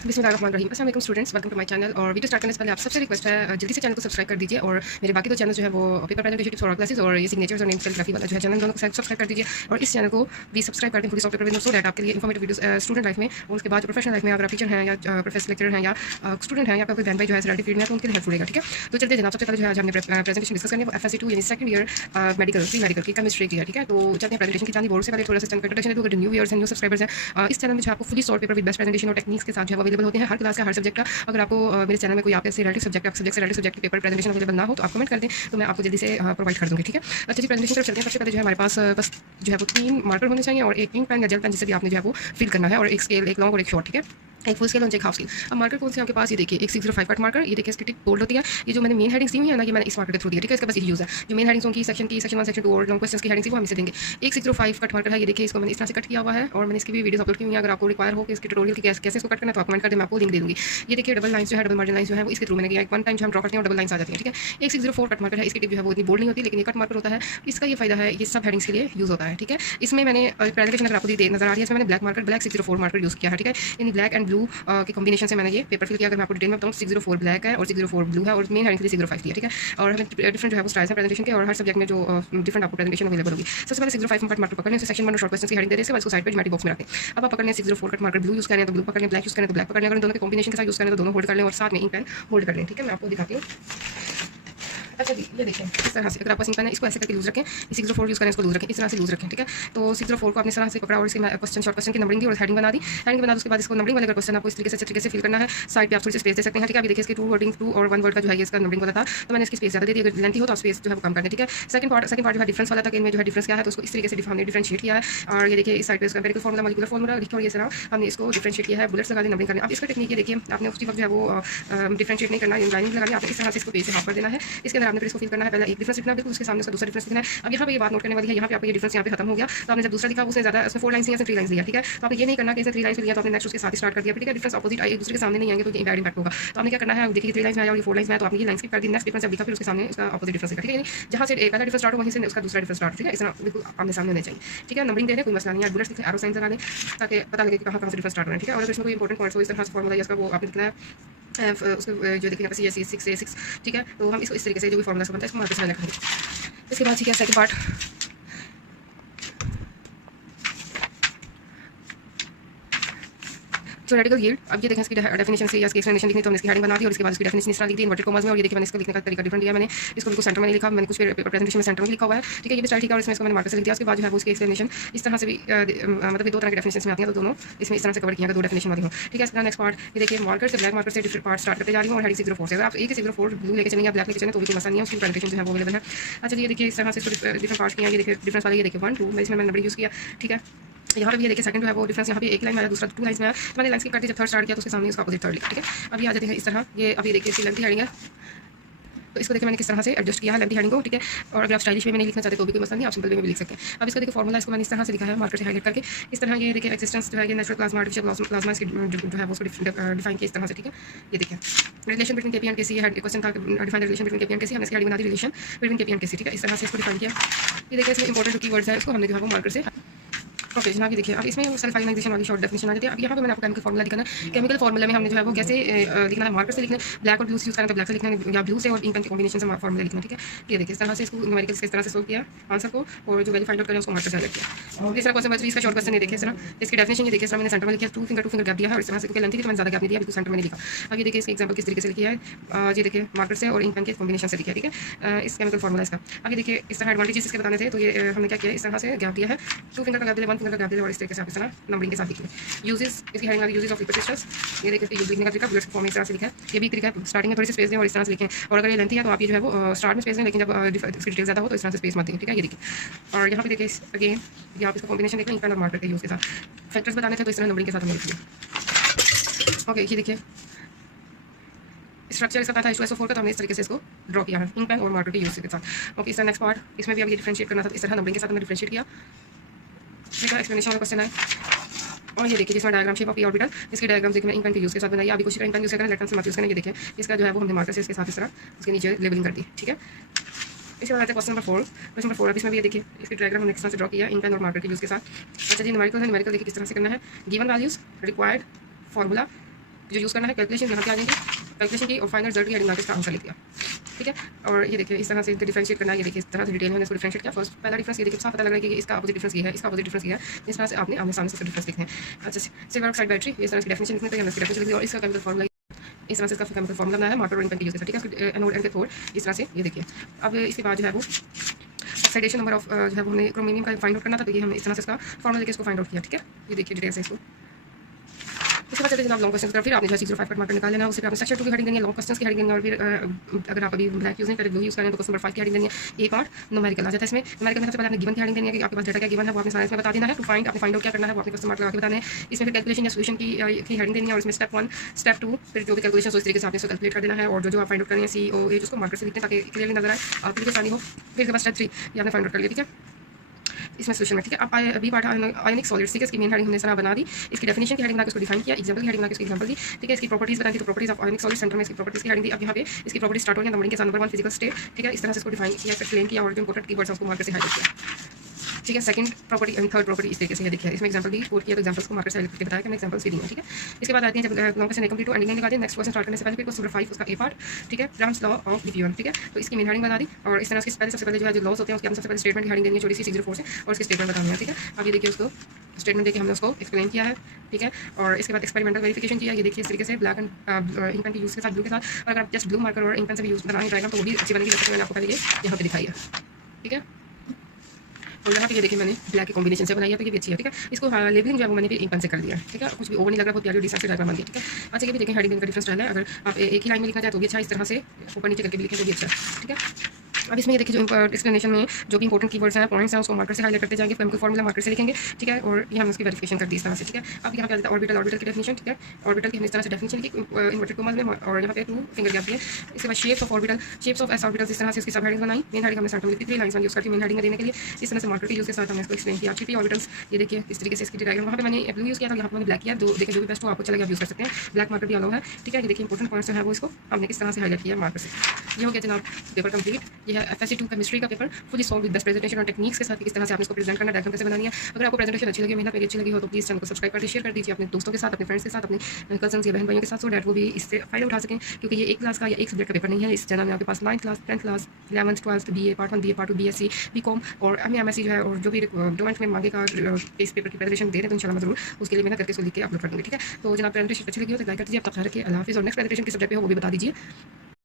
बिस्मिल्लाहिर्रहमानिर्रहीम। अस्सलाम वालेकुम students, welcome to my channel. और वीडियो स्टार्ट करने से पहले आप सबसे रिक्वेस्ट है जल्दी से चैनल को सब्सक्राइब कर दीजिए और मेरे बाकी दो चैनल जो है वो पेपर प्रेजेंटेशन टिप्स और क्लासेस और ये सिग्नेचर्स और नेम कैलीग्राफी वाला जो है चैनल दोनों को सब्सक्राइब कर दीजिए और इस चैनल को भी सब्सक्राइब कर दें पूरी सॉफ्टवेयर विद सो दैट आपके लिए इन्फॉर्मेटिव वीडियोस स्टूडेंट लाइफ में और उसके बाद प्रोफेशनल लाइफ में अगर आप टीचर हैं या प्रोफेसर लेक्चरर हैं या स्टूडेंट हैं या कोई बहन भाई जो है रिलेटेड फील्ड में तो उनके लिए हेल्प होगा। ठीक है, तो चलते जनाब सबसे पहले जो है आज हमने प्रेजेंटेशन डिस्कस करनी है FSC2 यानी second year medical pre medical की केमिस्ट्री की है। ठीक है, तो चलते हैं प्रेजेंटेशन की जानी। बोर्ड से पहले थोड़ा सा इंट्रोडक्शन है। तो new years and new subscribers हैं इस चैनल में जो आपको fully solve paper with best presentation और टेक्निक्स के साथ जो है अवेलेबल होते हैं हर क्लास का हर सब्जेक्ट का। अगर आपको मेरे चैनल में कोई आपके रिलेटिव सब्जेक्ट के पेपर प्रेजेंटेशन अवेलेबल ना हो तो आप कमेंट कर दें तो मैं आपको जल्दी से प्रोवाइड कर दूँगी। ठीक है, अच्छा जी प्रेजेंटेशन पर चलते हैं। सबसे पहले जो है हमारे पास बस जो है वो 3 मार्कर होने चाहिए और एक इंक पेन या जेल पेन जिससे भी आपने जो है वो फिल करना है और एक स्केल, एक लॉन्ग और एक शॉर्ट। ठीक है, एक फुल स्केल और एक हाफ स्केल। अब मार्कर कौन से आपके पास, ये देखिए एक 605 कट मार्कर, ये देखिए इसकी टिप बोल्ड होती है। ये जो मैंने मेन हेडिंग्स दी हुई है ना, ये मैंने इस मार्कर के थ्रू दिया। ठीक है, इसका बस यही यूज़ है जो मेन हेडिंग्स की सेक्शन 1, सेक्शन 2 और लॉन्ग क्वेश्चंस की हेडिंग्स वो हम इसे देंगे। एक 605 कट मार्कर है, ये देखिए इसको मैंने इस तरह से कट किया हुआ है और मैंने इसकी भी वीडियोस अपलोड की हुई है। अगर आपको रिक्वायर हो कि इसके ट्यूटोरियल की कैसे इसको कट करना है तो आप कमेंट कर दें, मैं आपको लिंक दे दूँगी। ये देखिए डबल लाइन्स जो है, डबल मार्जिन लाइन्स जो है वो इसके थ्रू मैंने किया। वन टाइम जो हम ड्रॉ करते हैं और डबल लाइन्स आ जाती है। ठीक है, एक 604 कट मार्कर है, इसकी टिप जो है वो इतनी बोल्ड नहीं होती लेकिन ये कट मार्कर होता है। इसका ये फायदा है, ये सब हेडिंग्स के लिए यूज़ होता है। ठीक है, इसमें मैंने प्रेजेंटेशन अगर आपको नजर आ रही है, इसमें मैंने black marker black 604 marker use किया है। ठीक है, यानी ब्लैक एंड ब्लू के कॉम्बिनेशन से मैंने ये पेपर फिल किया। अगर मैं आपको डिटेल में बताऊँ 604 ब्लैक है और 604 ब्लू है और मेन हेडिंग 605 थी। ठीक है, और हमें डिफरेंट जो है वो स्टाइल्स हैं प्रेजेंटेशन के और हर सब्जेक्ट में जो डिफरेंट आपको प्रेजेंटेशन अवेलेबल होगी। सबसे पहले 605 कट मार्कर पकड़ने से सेक्शन 1 और शॉर्ट क्वेश्चन की हेडिंग दे दें, उसको साइड पे ज्योमेट्री बॉक्स में रखें। अब आप पकड़ने 604 कट मार्कर ब्लू यूज़ करें तो ब्लू पकड़ने, ब्लैक यूज़ करें तो ब्लैक पकड़ने, अगर दोनों के कॉम्बिनेशन के साथ यूज़ करें तो दोनों होल्ड कर लें और साथ में इंक पेन होल्ड कर लें। ठीक है, मैं आपको दिखाती हूँ। अच्छा जी, ये देखिए इस तरह से अगर आपका सिंपल है इसको ऐसे करके लूज रखें, 604 यूज़ करें इसको लूज रखें, इस तरह से लूज रखें। ठीक है, तो 604 को अपनी तरह से पकड़ा और इसके क्वेश्चन शॉर्ट क्वेश्चन की नंबरिंग दी और हेडिंग बना दी। हेडिंग बना दी, उसके बाद इसको नंबरिंग वाले अगर क्वेश्चन आपको इस तरीके से फिल करना है, साइड पे आप थोड़ी सी स्पेस दे सकते हैं। ठीक है, अभी देखिए इसकी 2 वर्डिंग 2 और 1 वर्ड का जो है इसका नंबरिंग वाला था तो मैंने इसकी स्पेस ज़्यादा दे दी। अगर लेंथी हो तो स्पेस जो है वो कम कर दें। ठीक है, सेकंड पार्ट जो है डिफरेंस वाला था कि इनमें जो है डिफरेंस क्या है तो उसको इस तरीके से हमने डिफरेंशिएट किया है। और ये देखिए इस साइड पे इसका एम्पिरिकल फार्मूला, मॉलिक्यूलर फार्मूला लिखा और ये तरह हमने इसको डिफरेंशिएट किया है। बुलेट्स लगा दी, नंबरिंग करनी। अब इसका टेक्निक ये देखिए आपने उसी वक्त जो है वो डिफरेंशिएट नहीं करना, लाइनिंग लगानी, आपने इस तरह से इसको पेज से हाफ कर देना है। इसके अंदर आपने फिर इसको फिल करना है। पहले एक डिफरेंस लिखना है, बिल्कुल उसके सामने उसका दूसरा डिफरेंस लिखना है। अब यहाँ पे ये बात नोट करने वाली है, यहाँ पे आपका ये डिफरेंस यहाँ पे खत्म हो गया तो आपने जब दूसरा लिखा उसने ज़्यादा उसमें 4 लाइन्स या 3 लाइन्स दिया। ठीक है, तो आपने ये नहीं करना कि इसे 3 लाइन्स लिया तो आपने नेक्स्ट उसके साथ स्टार्ट कर दिया। ठीक है, डिफरेंस ऑपोजिट एक दूसरे के सामने नहीं आएंगे तो ये बैड इंपैक्ट होगा। तो आपने क्या करना है, देखिए 3 लाइन्स में आया और ये 4 लाइन्स में, तो आपने ये लाइन्स स्किप कर दी। नेक्स्ट डिफरेंस जब लिखा फिर उसके सामने उसका ऑपोजिट डिफरेंस लिखा। ठीक है, जहाँ से एक पहला डिफरेंस स्टार्ट हो वहीं से उसका दूसरा डिफरेंस स्टार्ट। ठीक है, इस तरह बिल्कुल आमने सामने होने चाहिए। ठीक है, नंबरिंग दे दें, कोई मसला नहीं है। बुलेट्स लिखें, एरो साइन लगा दें ताकि पता लगे कि कहाँ से डिफरेंस स्टार्ट हो रहा है। ठीक है, और अगर इसमें कोई इंपॉर्टेंट पॉइंट्स हो इस तरह से फॉर्मूला या इसका वो आपने लिखना है उसको जो देखिए यहाँ पे 6 ठीक है, तो हम इसको इस तरीके से जो भी फॉर्मूला बनता है इसको मार्कर से लिखेंगे। इसके बाद ठीक है सेकंड पार्ट तो रेडिकल यील्ड। अब ये देखें इसकी डेफिनेशन से या इसकी एक्सप्लेनेशन लिखनी तो हमने इसकी हेडिंग बना दी और इसके बाद इसकी डेफिनेशन इस तरह लिख दी इन्वर्टेड कॉमास में। और ये देखिए मैंने इसको लिखने का तरीका डिफरेंट दिया, मैंने इसको बिल्कुल सेंटर में लिखा, मैंने कुछ पेपर प्रेजेंटेशन में सेंटर में लिखा हुआ है। ठीक है, ये भी स्टाइल ठीक है और इसमें इसको मैंने मार्कर से लिख दिया। उसके बाद जो है वो इसकी एक्सप्लेनेशन इस तरह से भी मतलब ये 2 तरह की डेफिनेशन में आती हैं तो दोनों इसमें इस तरह से कवर किया, 2 डेफिनेशन वाली हो। ठीक है, इसका नेक्स्ट पार्ट ये देखिए मार्कर से ब्लैक मार्कर से डिफरेंट पार्ट स्टार्ट करते जा रही हूँ और हेडिंग 604 से। अगर आप एक 604 ब्लू लेके चलेंगे या ब्लैक लेके चलें तो भी कोई मसला नहीं है, उसकी प्रेजेंटेशन जो है वो अवेलेबल है। अच्छा जी, ये देखिए इस तरह से इसको डिफरेंट पार्ट किया। ये देखिए डिफरेंस वाले, ये देखिए 1 2 इसमें मैंने नंबर यूज़ किया। ठीक है, यहाँ पे भी ये देखिए सेकंड जो है वो डिफरेंस यहाँ पे एक लाइन में आया, दूसरा 2 लाइन्स में आया तो मैंने लाइन स्किप कर दी। जब थर्ड स्टार्ट किया तो उसके सामने उसका अपोजिट थर्ड लिखा। ठीक है, अभी आ जाते हैं इस तरह, ये अभी देखिए इसकी लेंथी हेडिंग है तो इसको देखिए मैंने किस तरह से एडजस्ट किया है लेंथी हेडिंग को। ठीक है, और अगर आप स्टाइलिश में नहीं लिखना चाहते तो भी कोई मसला नहीं, आप सिंपल वे में भी लिख सकते हैं। अब इसका देखिए फॉर्मूला इसको मैंने इस तरह से लिखा है मार्कर से हाईलाइट करके इस तरह। ये देखिए एक्सिस्टेंस जो है ये नेचुरल प्लाज्मा आर्टिफिशियल प्लाज्मा इसकी जो है वो उसको डिफाइन किया इस तरह से। ठीक है, ये देखिए relation between KP and KC, ये क्वेश्चन था define relation between KP and KC, हमने इसकी हेडिंग बना दी relation between KP and KC. ठीक है, इस तरह से इसको डिफाइन किया। ये देखिए इसमें इंपॉर्टेंट कीवर्ड्स है, इसको हमने जो है वो मार्कर से ओके जनाब। ये देखिए अब इसमें सेल्फ आयनाइजेशन वाली शॉर्ट डेफिनेशन आ जाती है। अब यहाँ पे मैंने आपको केमिकल फार्मूला लिखना है। केमिकल फार्मूला में हमने जो है वो कैसे लिखना है, मार्कर से लिखना है। ब्लैक और ब्लू यूज़ करना तो ब्लैक से लिखना है या ब्लू से और इंक पेन के कॉम्बिनेशन से फार्मूला लिखना है। ठीक है, ये देखिए इस तरह से इसको न्यूमेरिकल्स इस तरह से सोल्व किया आंसर को और जो वैल्यू फाइंड आउट करें उसको मार्कर से हाईलाइट किया। और इस तरह क्वेश्चन इसका शॉर्ट क्वेश्चन ये देखिए इस तरह इसकी डेफिनेशन ये देखिए इस तरह मैंने सेंटर में लिखा, 2 फिंगर गैप दिया है और इस तरह से क्योंकि लेंथी थी तो मैंने ज़्यादा गैप नहीं दिया, बिल्कुल सेंटर में लिखा। अब ये देखिए इसकी एग्जाम्पल किस तरीके से लिखी है, ये देखिए मार्कर से और इंक पेन के कॉम्बिनेशन से लिखा है। ठीक है, इस केमिकल फार्मूला इसका। अब ये देखिए इस तरह एडवांटेजेस इसके बताने थे तो ये हमने क्या किया, इस तरह से गैप दिया है, 2 फिंगर का गैप दिया, 1 फिंगर का गैप दिया और इस तरीके से आप इस तरह नंबरिंग के साथ लिखेंगे। यूजेस इसकी हेडिंग वाली यूजेस ऑफ लिक्विड क्रिस्टल्स, ये देखिए यूज लिखने का तरीका बुलेट्स फॉर्म में इस तरह से लिखा है। ये भी तरीका है, स्टार्टिंग में थोड़ी सी स्पेस दें और इस तरह से लिखें। और अगर ये लेंथी है तो आप ये जो है वो स्टार्ट में स्पेस दें, लेकिन जब इसकी डिटेल ज़्यादा हो तो इस तरह से स्पेस मत दें। ठीक है, ये देखिए और यहाँ पे देखिए अगेन ये आप इसका कॉम्बिनेशन देखें इंक पेन और मार्कर के यूज़ के साथ। फैक्टर्स बताने थे तो इस तरह नंबरिंग के साथ हमने लिख लिया। ओके, ये देखिए स्ट्रक्चर इसका था H2SO4 का तो हमने इस तरीके से इसको ड्रॉ किया है इंक पेन और मार्कर के यूज़ के साथ। ओके, इसका नेक्स्ट पार्ट इसमें भी अब ये डिफरेंशिएट करना था, इस तरह नंबरिंग के साथ हमने डिफरेंशिएट किया। इसका एक्सप्लेनेशन वाला क्वेश्चन है और ये देखिए जिसमें diagram shape of P orbital, इसकी डायग्राम देखिए इंक पेन के यूज़ के साथ बनाई। अभी कोशिश करें इंक पेन यूज़ करना, लेटन से मत यूज़ करना। ये देखिए इसका जो है वो हमने मार्कर से इसके साथ इस तरह उसके नीचे लेबलिंग कर दी। ठीक है, इसके बाद आते हैं क्वेश्चन नंबर 4। क्वेश्चन नंबर 4 अब इसमें भी ये देखिए इसकी डायग्राम हमने किस तरह से ड्रॉ किया इंक पेन और मार्कर के यूज़ के साथ। अच्छा जी, न्यूमेरिकल है, न्यूमेरिकल देखिए किस तरह से करना है, गिवन वैल्यूज, रिक्वायर्ड, फार्मूला, जो यूज़ करना है कैलकुलेशन यहाँ पे आ जाएंगे, कैलकुलेशन की और फाइनल रिजल्ट की हेडिंग इसका आंसर लिख दिया। ठीक है, और ये देखिए इस तरह से डिफरेंशिएट करना है। ये देखिए इस तरह से डिटेल में इसको डिफरेंशिएट किया। फर्स्ट पहला डिफरेंस ये देखिए साफ पता लग रहा है कि इसका अपोजिट डिफरेंस ये है, इसका अपोजिट डिफरेंस ये है। इस तरह से आपने आमने सामने से डिफरेंस लिखने हैं। अच्छा, सिल्वर ऑक्साइड बैटरी, इस तरह की डेफिनेशन लिखने तो हमने इसकी डेफिनेशन लिख दी और इसका केमिकल फॉर्मूला इस तरह से इसका केमिकल फॉर्मूला बनाया है मार्कर और इन पेन के यूज़ से। ठीक है, एनोड एंड कैथोड इस तरह से ये देखिए। अब इसके बाद जो है वो ऑक्सीडेशन नंबर ऑफ जो है वो हमने क्रोमियम का फाइंड आउट करना था, तो ये हमने इस तरह से इसका फॉर्मूला लेके इसको फाइंड आउट किया। ठीक है, ये देखिए डिटेल से इसको। उसके बाद चलते जनाब लॉन्ग क्वेश्चन का, फिर आपने जो है 605 कट मार्कर निकाल लेना है। उससे आपने सेक्शन 2 की हेडिंग देनी है, लॉन्ग क्वेश्चंस की हेडिंग देनी है। और फिर अगर आप अभी ब्लैक यूज़ नहीं करें, ब्लू यूज़ करें तो क्वेश्चन नंबर 5 की हेडिंग देनी है। ये पार्ट न्यूमेरिकल आ जाता है इसमें। न्यूमेरिकल में सबसे पहले आपने गिवन की हेडिंग देनी है कि आपके पास डेटा क्या गिवन है वो आपने साइंस में बता देना है। टू फाइंड आपने फाइंड आउट क्या करना है वो आपने क्वेश्चन मार्क लगा के बताना है। इसमें फिर कैलकुलेशन या सोल्यूशन की हेडिंग देनी है और इसमें स्टेप 1 स्टेप 2 फिर जो भी कैलकुलेशन उस तरीके से आपने इसको कैलकुलेट कर देना है। और जो आप फाइंड आउट करेंगे COA उसको मार्कर से लिखते हैं ताकि क्लियरली नजर आए, आपके लिए आसानी हो। फिर इसके बाद स्टेप 3 ये आपने फाइंड आउट कर लिया। ठीक है, इसमें सोल्यूशन में। ठीक है, अब बी पार्ट आयनिक सॉलिड्स। ठीक है, इसकी मेन हेडिंग हमने इस तरह बना दी, इसकी डेफिनेशन की हेडिंग बना के उसको डिफाइन किया, एग्जांपल की हेडिंग बना के उसकी एग्जांपल दी। ठीक है, इसकी प्रॉपर्टीज बताई थी, तो properties of ionic solid centre में इसकी प्रॉपर्टीज की हेडिंग दी। अब यहाँ पे इसकी प्रॉपर्टीज स्टार्ट हो गई नंबरिंग के साथ, नंबर 1 फिजिकल स्टेट। ठीक है, इस तरह से इसको डिफाइन किया, एक्सप्लेन किया और जो इंपॉर्टेंट कीवर्ड्स उसको मार्कर से हाईलाइट किया। ठीक है, second property and third property इस तरीके से ये देखिए। इसमें एग्जांपल भी कोड किया, तो एग्जांपल्स को मार्कर से हाईलाइट करके बताया कि मैं एग्जांपल्स भी दी हैं। ठीक है, इसके बाद आते हैं जब लॉन्ग क्वेश्चन कंप्लीट हो एंडिंग लगा दें। नेक्स्ट क्वेश्चन स्टार्ट करने से पहले फिर क्वेश्चन नंबर 5 उसका ए पार्ट। ठीक है, ग्राम्स लॉ ऑफ डिफ्यूजन। ठीक है, तो इसकी मेन हेडिंग बना दी और इस तरह से सबसे पहले जो है जो लॉस होते हैं उसके हम सबसे पहले स्टेटमेंट की हेडिंग देनी है छोटी सी 604 से और उसकी स्टेटमेंट बतानी है। ठीक है, अब ये देखिए उसको स्टेटमेंट देखिए हमने उसको एक्सप्लेन किया है। ठीक है, और इसके बाद एक्सपेरिमेंटल वेरिफिकेशन किया। ये देखिए इस तरीके से ब्लैक एंड इंक पेन के यूज़ के साथ ब्लू के साथ, और अगर आप जस्ट ब्लू मार्कर और इंक पेन से भी यूज़ बनाएंगे डायग्राम तो वो भी अच्छी बनेगी, जैसे मैंने आपको पहले ये यहाँ पे दिखाई है। ठीक है, और यहाँ पे ये देखिए मैंने ब्लैक के कॉम्बिनेशन से बनाई है, तो ये भी अच्छी है। ठीक है, इसको लेबलिंग जो है वो मैंने भी इंक पेन से कर दिया है। ठीक है, कुछ भी ओवर नहीं लग रहा, बहुत प्यारी डिसेंट डायग्राम बन गई। ठीक है, अच्छा ये भी देखें हेडिंग का डिफरेंस रहता है। अगर आप एक ही लाइन में लिखना चाहे तो भी अच्छा, इस तरह से ऊपर नीचे करके भी लिखें तो भी अच्छा। ठीक है, अब इसमें ये देखिए जो एक्सप्लेनेशन में जो भी इंपॉर्टेंट कीवर्ड्स हैं, पॉइंट्स हैं, उसको मार्कर से हाईलाइट करते जाएंगे, केमिकल फॉर्मूला मार्कर से लिखेंगे। ठीक है, और ये हमने उसकी वेरिफिकेशन कर दी इस तरह से। ठीक है, अब यहाँ पे आ जाता है ऑर्बिटल, ऑर्बिटल की डेफिनेशन। ठीक है, ऑर्बिटल की हमने इस तरह से डेफिनेशन लिखी इन्वर्टेड कॉमास में और यहाँ पे 2 फिंगर गैप दिए। इसके बाद shapes of orbital, shapes of S orbital, इस तरह से इसकी सब हेडिंग बनाई। मेन हेडिंग हमने स्टार्ट में लिखी 3 लाइन्स में यूज़ करके मेन हेडिंग देने के लिए इस तरह से मार्कर के यूज़ के साथ हमने इसको एक्सप्लेन किया। 3 ऑर्बिटल्स ये देखिए इस तरीके से इसकी डायग्राम, वहाँ पे मैंने ब्लू यूज़ किया था, यहाँ पे मैंने ब्लैक किया। जो देखिए जो भी बेस्ट हो आपको चलेगा आप यूज़ कर सकते हैं, ब्लैक मार्कर भी अलाउ है। ठीक है, ये देखिए इंपॉर्टेंट पॉइंट्स जो है वो इसको हमने किस तरह से हाईलाइट किया मार्कर से। ये हो गया जनाब पेपर कंप्लीट। ये है FSC 2 केमिस्ट्री का paper fully solve with best presentation और टेक्निक्स के साथ कि किस तरह से आपने इसको प्रेजेंट करना, डायग्राम कैसे बनानी है। अगर आपको प्रेजेंटेशन अच्छी लगी, मेहनत मेरी अच्छी लगी हो तो प्लीज़ चैनल को सब्सक्राइब कर दीजिए, शेयर कर दीजिए अपने दोस्तों के साथ, अपने फ्रेंड्स के साथ, अपने कजन्स या बहन भाइयों के साथ, सो डैट वो भी इससे फायदा उठा सकें। क्योंकि ये एक क्लास का या एक सब्जेक्ट का पेपर नहीं है। इस चैनल में आपके पास 9th class, 10th class, 11th 12th BA part 1, BA part 2, BSc, BCom और MSc जो है और जो भी डोमेंट में मांगेगा इस पेपर की प्रेजेंटेशन दे रहे हैं तो इंशाल्लाह मैं जरूर उसके लिए मेहनत करके इसको लिख के अपलोड कर दूँगी। ठीक है, तो जनाब प्रेजेंटेशन अच्छी लगी हो तो लाइक कर दीजिए। अब तक खैर के अल्लाह हाफिज़। और नेक्स्ट प्रेजेंटेशन किस सब्जेक्ट पे हो वो भी बता दीजिए।